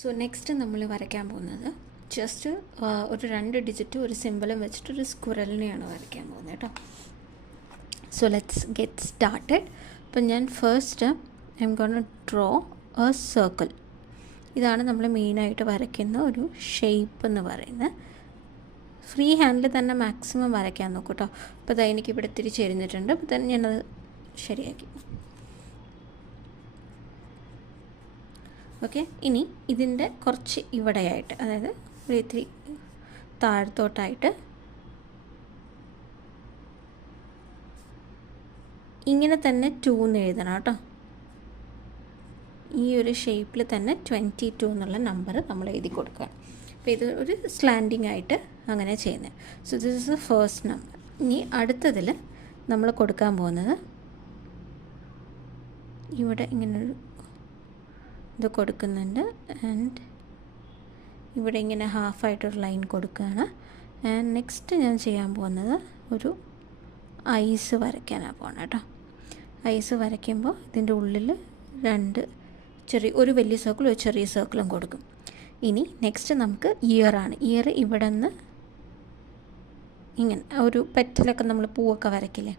So next നമ്മൾ വരയ്ക്കാൻ പോകുന്നത് ജസ്റ്റ് ഒരു 2 ഡിജിറ്റ് ഒരു സിമ്പിളും വെച്ചിട്ട് ഒരു സ്ക്വിറലിനെയാണ് വരയ്ക്കാൻ പോകുന്നത് കേട്ടോ. So let's get started. അപ്പം ഞാൻ first I am gonna draw A circle. ഇതാണ് നമ്മൾ മെയിനായിട്ട് വരയ്ക്കുന്ന ഒരു ഷേപ്പ് എന്ന് പറയുന്നത്. ഫ്രീ ഹാൻഡിൽ തന്നെ മാക്സിമം വരയ്ക്കാൻ നോക്കൂ കേട്ടോ. അപ്പോൾ അത് എനിക്കിവിടെ ഇത്തിരി ചെരിഞ്ഞിട്ടുണ്ട്. അപ്പോൾ തന്നെ ഞാനത് ശരിയാക്കി. ഓക്കെ, ഇനി ഇതിൻ്റെ കുറച്ച് ഇവിടെയായിട്ട്, അതായത് ഒരു ഇത്തിരി താഴത്തോട്ടായിട്ട് ഇങ്ങനെ തന്നെ 2 എന്ന് എഴുതണം കേട്ടോ. ഈ ഒരു ഷേപ്പിൽ തന്നെ 22 എന്നുള്ള നമ്പർ നമ്മൾ എഴുതി കൊടുക്കുക. അപ്പോൾ ഇത് ഒരു സ്ലാൻഡിങ് ആയിട്ട് അങ്ങനെ ചെയ്യുന്നത്. So this is the first number. ഇനി അടുത്തതിൽ നമ്മൾ കൊടുക്കാൻ പോകുന്നത് ഇവിടെ ഇങ്ങനൊരു ഇത് കൊടുക്കുന്നുണ്ട്. ആൻഡ് ഇവിടെ ഇങ്ങനെ ഹാഫായിട്ടൊരു ലൈൻ കൊടുക്കുകയാണ്. ആൻഡ് നെക്സ്റ്റ് ഞാൻ ചെയ്യാൻ പോകുന്നത് ഒരു ഐസ് വരയ്ക്കാനാണ് പോകണം കേട്ടോ. ഐസ് വരയ്ക്കുമ്പോൾ ഇതിൻ്റെ ഉള്ളിൽ 2 ഒരു വലിയ സർക്കിളും ഒരു ചെറിയ സർക്കിളും കൊടുക്കും. ഇനി നെക്സ്റ്റ് നമുക്ക് ഇയറാണ്. ഇയർ ഇവിടെ നിന്ന് ഇങ്ങനെ ഒരു പെറ്റലൊക്കെ നമ്മൾ പൂവൊക്കെ വരയ്ക്കില്ലേ,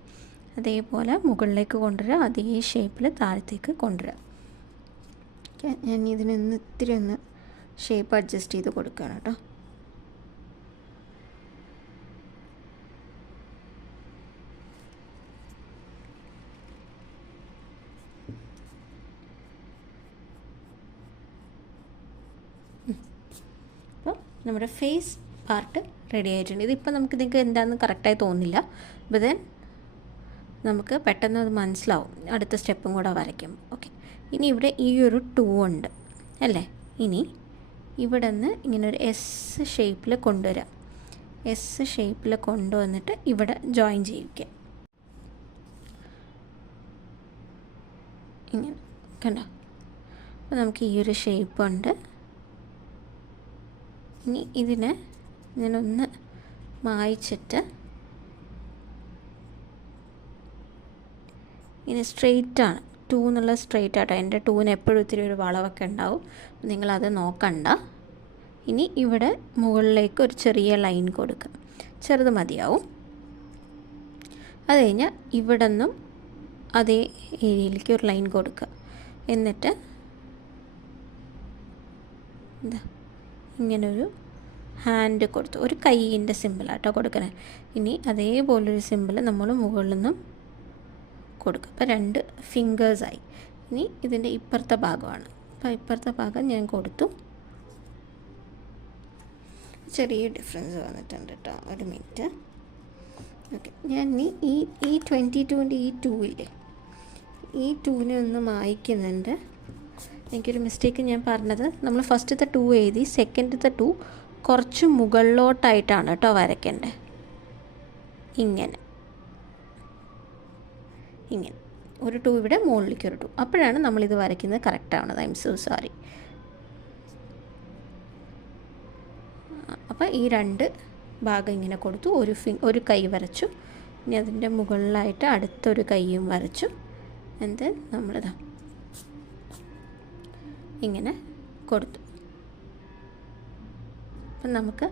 അതേപോലെ മുകളിലേക്ക് കൊണ്ടുവരിക, അതേ ഷേപ്പിൽ താഴത്തേക്ക് കൊണ്ടുവരിക. ഓക്കെ, ഞാൻ ഇതിനൊന്ന് ഇത്തിരി ഒന്ന് ഷേപ്പ് അഡ്ജസ്റ്റ് ചെയ്ത് കൊടുക്കുകയാണ് കേട്ടോ. അപ്പോൾ നമ്മുടെ ഫേസ് പാർട്ട് റെഡി ആയിട്ടുണ്ട്. ഇതിപ്പോൾ നമുക്ക് നിങ്ങൾക്ക് എന്താണെന്ന് കറക്റ്റായി തോന്നില്ല, അപ്പോൾ ദെൻ നമുക്ക് പെട്ടെന്ന് അത് മനസ്സിലാവും അടുത്ത സ്റ്റെപ്പും കൂടെ വരയ്ക്കും. ഓക്കെ, ഇനി ഇവിടെ ഈ ഒരു 2 ഉണ്ട് അല്ലേ. ഇനി ഇവിടെ നിന്ന് ഇങ്ങനെ ഒരു എസ് ഷേപ്പിൽ കൊണ്ടുവരിക. എസ് ഷേപ്പിൽ കൊണ്ടുവന്നിട്ട് ഇവിടെ ജോയിൻ ചെയ്യിക്കുക. ഇങ്ങനെ കണ്ടോ. അപ്പോൾ നമുക്ക് ഈ ഒരു ഷേപ്പ് ഉണ്ട്. ഇനി ഇതിനെ ഞാനൊന്ന് മായ്ച്ചിട്ട് ഇനി സ്ട്രെയിറ്റാണ് 2 എന്നുള്ള സ്ട്രെയിറ്റ് ആട്ടോ. എൻ്റെ 2-ന് എപ്പോഴും ഇത്തിരി ഒരു വളവൊക്കെ ഉണ്ടാവും, നിങ്ങളത് നോക്കണ്ട. ഇനി ഇവിടെ മുകളിലേക്ക് ഒരു ചെറിയ ലൈൻ കൊടുക്കുക, ചെറുത് മതിയാവും. അത് കഴിഞ്ഞാൽ ഇവിടെ നിന്നും അതേ ഏരിയയിലേക്ക് ഒരു ലൈൻ കൊടുക്കുക. എന്നിട്ട് എന്താ ഇങ്ങനൊരു ഹാൻഡ് കൊടുത്തു, ഒരു കൈയിൻ്റെ സിമ്പിളാട്ടോ കൊടുക്കണേ. ഇനി അതേപോലൊരു സിമ്പിൾ നമ്മൾ മുകളിൽ നിന്നും കൊടുക്കുക. അപ്പോൾ 2 ഫിംഗേഴ്സായി. ഇനി ഇതിൻ്റെ ഇപ്പുറത്തെ ഭാഗമാണ്. അപ്പോൾ ഇപ്പുറത്തെ ഭാഗം ഞാൻ കൊടുത്തു. ചെറിയ ഡിഫറൻസ് വന്നിട്ടുണ്ട് കേട്ടോ, ഒരു മിനിറ്റ്. ഓക്കെ, ഞാൻ ഈ 22ൻ്റെ ഈ 2 ഇല്ലേ, ഈ 2-നെ ഒന്ന് മായ്ക്കുന്നുണ്ട്. എനിക്കൊരു മിസ്റ്റേക്ക് ഞാൻ പറഞ്ഞത്, നമ്മൾ ഫസ്റ്റത്തെ 2 എഴുതി, സെക്കൻഡത്തെ 2 കുറച്ച് മുകളിലോട്ടായിട്ടാണ് കേട്ടോ വരയ്ക്കേണ്ടത്. ഇങ്ങനെ ഒരു 2 ഇവിടെ, മുകളിലേക്ക് ഒരു 2. അപ്പോഴാണ് നമ്മളിത് വരയ്ക്കുന്നത് കറക്റ്റാവുന്നത്. I'm so sorry. അപ്പോൾ ഈ 2 ഭാഗം ഇങ്ങനെ കൊടുത്തു, ഒരു കൈ വരച്ചു. ഇനി അതിൻ്റെ മുകളിലായിട്ട് അടുത്തൊരു കൈയും വരച്ചു. എന്നിട്ട് നമ്മളിതാ ഇങ്ങനെ കൊടുത്തു. അപ്പം നമുക്ക്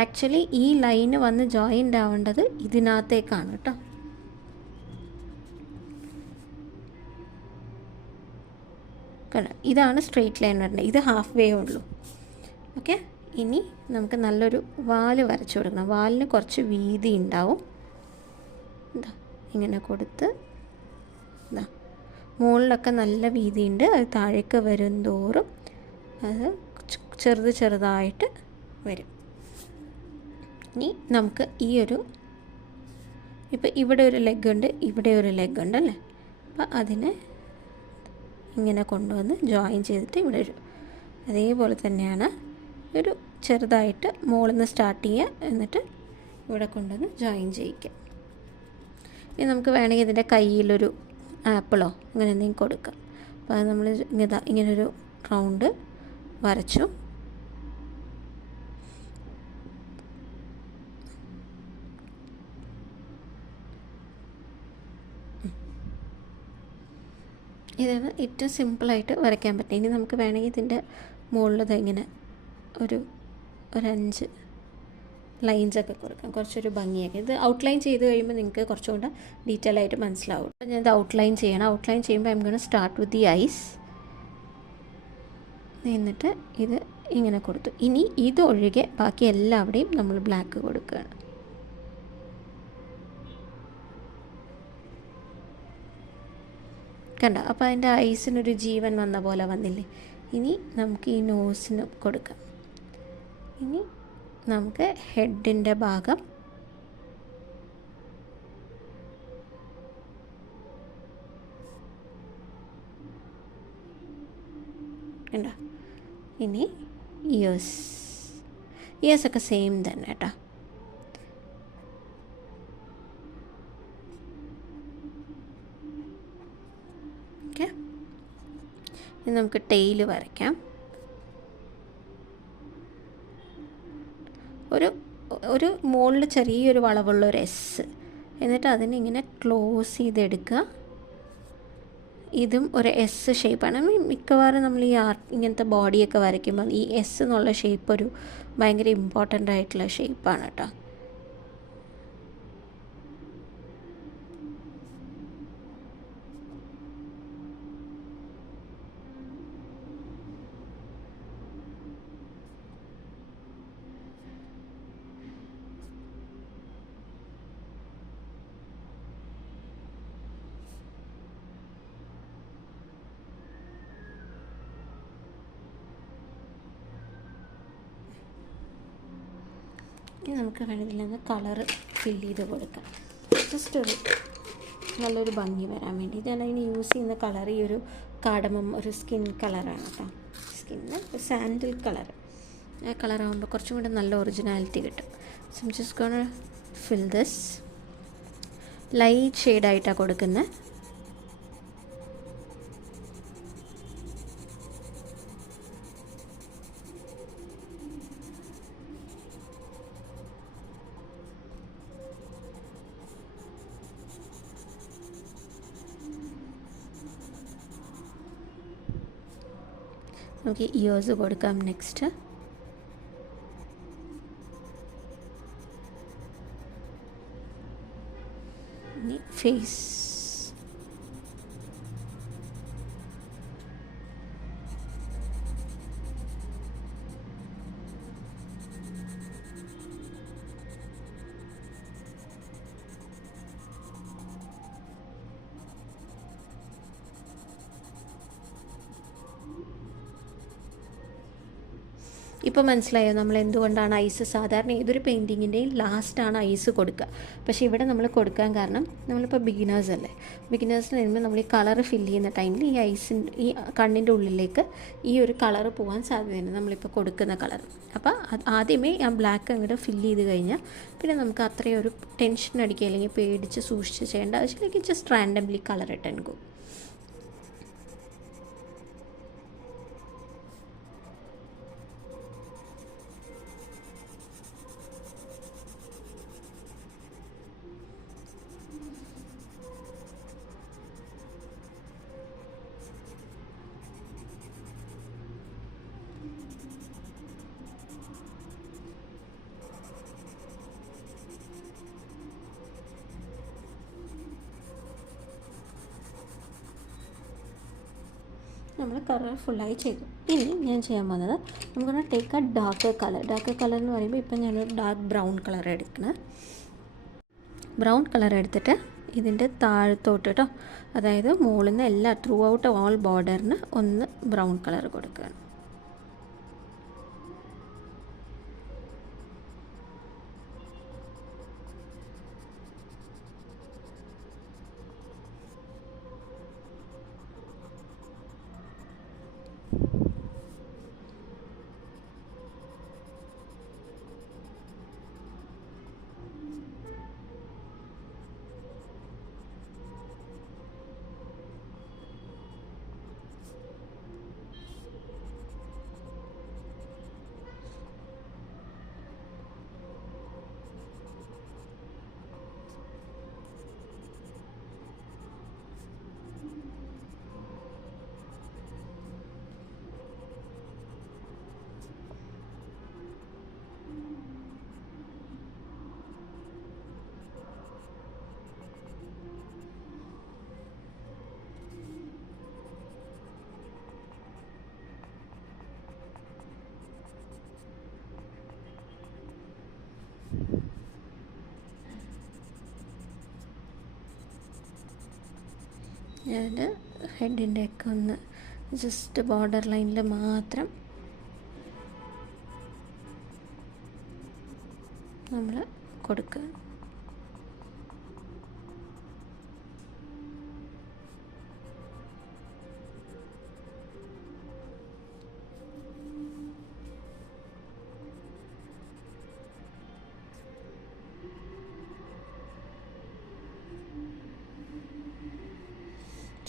ആക്ച്വലി ഈ ലൈന് വന്ന് ജോയിൻ്റ് ആവേണ്ടത് ഇതിനകത്തേക്കാണ് കേട്ടോ. ഇതാണ് സ്ട്രെയിറ്റ് ലൈൻ വരേണ്ടത്. ഇത് ഹാഫ് വേ ഉള്ളൂ. ഓക്കെ, ഇനി നമുക്ക് നല്ലൊരു വാല് വരച്ചു കൊടുക്കണം. വാലിന് കുറച്ച് വീതി ഉണ്ടാവും. എന്താ ഇങ്ങനെ കൊടുത്ത്, എന്താ മുകളിലൊക്കെ നല്ല വീതിയുണ്ട്. അത് താഴേക്ക് വരും തോറും അത് ചെറുതായിട്ട് വരും. ഇനി നമുക്ക് ഈ ഒരു, ഇപ്പോൾ ഇവിടെ ഒരു ലെഗ് ഉണ്ട്, ഇവിടെ ഒരു ലെഗ് ഉണ്ട് അല്ലേ. അപ്പോൾ അതിനെ ഇങ്ങനെ കൊണ്ടുവന്ന് ജോയിൻ ചെയ്തിട്ട് ഇവിടെ ഒരു അതേപോലെ തന്നെയാണ് ഒരു ചെറുതായിട്ട് മുകളിൽ നിന്ന് സ്റ്റാർട്ട് ചെയ്യുക, എന്നിട്ട് ഇവിടെ കൊണ്ടുവന്ന് ജോയിൻ ചെയ്യിക്കുക. ഇനി നമുക്ക് വേണമെങ്കിൽ ഇതിൻ്റെ കയ്യിലൊരു ആപ്പിളോ അങ്ങനെ എന്തെങ്കിലും കൊടുക്കാം. അപ്പോൾ അത് നമ്മൾ ഇങ്ങനൊരു റൗണ്ട് വരച്ചു. ഇതാണ് ഏറ്റവും സിമ്പിളായിട്ട് വരയ്ക്കാൻ പറ്റും. ഇനി നമുക്ക് വേണമെങ്കിൽ ഇതിൻ്റെ മുകളിലത് ഇങ്ങനെ ഒരു 5 ലൈൻസൊക്കെ കൊടുക്കാം, കുറച്ചൊരു ഭംഗിയൊക്കെ. ഇത് ഔട്ട്ലൈൻ ചെയ്ത് കഴിയുമ്പോൾ നിങ്ങൾക്ക് കുറച്ചുകൂടെ ഡീറ്റെയിൽ ആയിട്ട് മനസ്സിലാവും. അപ്പോൾ ഞാനിത് ഔട്ട്ലൈൻ ചെയ്യണം. ഔട്ട്ലൈൻ ചെയ്യുമ്പോൾ I am gonna start with the eyes. എന്നിട്ട് ഇത് ഇങ്ങനെ കൊടുത്തു. ഇനി ഇതൊഴികെ ബാക്കി എല്ലാവിടെയും നമ്മൾ ബ്ലാക്ക് കൊടുക്കുകയാണ്. കണ്ട, അപ്പോൾ അതിൻ്റെ ഐസിനൊരു ജീവൻ വന്ന പോലെ വന്നില്ലേ. ഇനി നമുക്ക് ഈ നോസിന് കൊടുക്കാം. ഇനി നമുക്ക് ഹെഡിൻ്റെ ഭാഗം കണ്ടോ. ഇനി ഇയേഴ്സൊക്കെ സെയിം തന്നെ കേട്ടോ. ഓക്കെ, ഇനി നമുക്ക് ടെയിൽ വരയ്ക്കാം. ഒരു മുകളിൽ ചെറിയൊരു വളവുള്ളൊരു എസ്, എന്നിട്ട് അതിനിങ്ങനെ ക്ലോസ് ചെയ്തെടുക്കുക. ഇതും ഒരു എസ് ഷേപ്പാണ്. മിക്കവാറും നമ്മൾ ഈ ഇങ്ങനത്തെ ബോഡിയൊക്കെ വരയ്ക്കുമ്പോൾ ഈ എസ് എന്നുള്ള ഷേപ്പ് ഒരു ഭയങ്കര ഇമ്പോർട്ടൻ്റ് ആയിട്ടുള്ള ഷേപ്പാണ് കേട്ടോ. ഇനി നമുക്ക് വേണമെങ്കിൽ കളറ് ഫില്ല് ചെയ്ത് കൊടുക്കാം. ജസ്റ്റ് ഒരു നല്ലൊരു ഭംഗി വരാൻ വേണ്ടി. ഞാൻ അതിന് യൂസ് ചെയ്യുന്ന കളർ ഈ ഒരു കാടമം ഒരു സ്കിൻ കളറാണ് കേട്ടോ. സ്കിന്ന് ഒരു സാൻഡിൽ കളർ. ആ കളറാകുമ്പോൾ കുറച്ചും കൂടെ നല്ല ഒറിജിനാലിറ്റി കിട്ടും. So I'm just gonna fill this. Light ഷെയ്ഡായിട്ടാണ് കൊടുക്കുന്നത്. നമുക്ക് ഇയേഴ്സ് കൊടുക്കാം. Next face. ഇപ്പോൾ മനസ്സിലായോ നമ്മൾ എന്തുകൊണ്ടാണ് ഐസ് സാധാരണ ഏതൊരു പെയിൻറ്റിങ്ങിൻ്റെയും ലാസ്റ്റാണ് ഐസ് കൊടുക്കുക. പക്ഷേ ഇവിടെ നമ്മൾ കൊടുക്കാൻ കാരണം നമ്മളിപ്പോൾ ബിഗിനേഴ്സ് അല്ലേ. ബിഗിനേഴ്സിന് വരുമ്പോൾ നമ്മൾ ഈ കളറ് ഫില്ല് ചെയ്യുന്ന ടൈമിൽ ഈ ഈ കണ്ണിൻ്റെ ഉള്ളിലേക്ക് ഈ ഒരു കളറ് പോകാൻ സാധ്യതയുണ്ട്, നമ്മളിപ്പോൾ കൊടുക്കുന്ന കളർ. അപ്പോൾ ആദ്യമേ ആ ബ്ലാക്ക് അങ്ങോട്ട് ഫില്ല് ചെയ്ത് കഴിഞ്ഞാൽ പിന്നെ നമുക്ക് അത്രയും ഒരു ടെൻഷൻ അടിക്കുക അല്ലെങ്കിൽ പേടിച്ച് സൂക്ഷിച്ച് ചെയ്യേണ്ട ആവശ്യമില്ലെങ്കിൽ ജസ്റ്റ് റാൻഡംലി കളർ ഇട്ട് ആൻഡ് ഗോ. നമ്മൾ കളർ ഫുള്ളായി ചെയ്തു. ഇനി ഞാൻ ചെയ്യാൻ പോകുന്നത് നമുക്കൊന്ന് ടേക്ക് ആ ഡാർക്ക് കളർ. ഡാർക്ക് കളർ എന്ന് പറയുമ്പോൾ ഇപ്പം ഞാനൊരു ഡാർക്ക് ബ്രൗൺ കളർ എടുക്കണം. ബ്രൗൺ കളർ എടുത്തിട്ട് ഇതിൻ്റെ താഴത്തോട്ട് കേട്ടോ, അതായത് മുകളിൽ നിന്ന് എല്ലാ ത്രൂ ഔട്ട് ഓൾ ബോർഡറിന് ഒന്ന് ബ്രൗൺ കളർ കൊടുക്കുകയാണ്. ഞാൻ ഹെഡിൻ്റെ ഒക്കെ ഒന്ന് ജസ്റ്റ് ബോർഡർ ലൈനിൽ മാത്രം നമ്മൾ കൊടുക്കുക.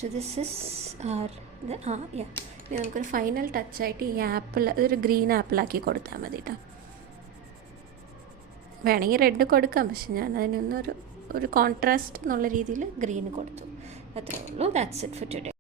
So this is our yeah. ഇനി നമുക്കൊരു ഫൈനൽ ടച്ചായിട്ട് ഈ ആപ്പിൾ ഇതൊരു ഗ്രീൻ ആപ്പിളാക്കി കൊടുത്താൽ മതി കേട്ടോ. വേണമെങ്കിൽ റെഡ് കൊടുക്കാം, പക്ഷെ ഞാൻ അതിനൊന്നൊരു കോൺട്രാസ്റ്റ് എന്നുള്ള രീതിയിൽ ഗ്രീൻ കൊടുത്തു. അത്രേ ഉള്ളൂ. That's it for today.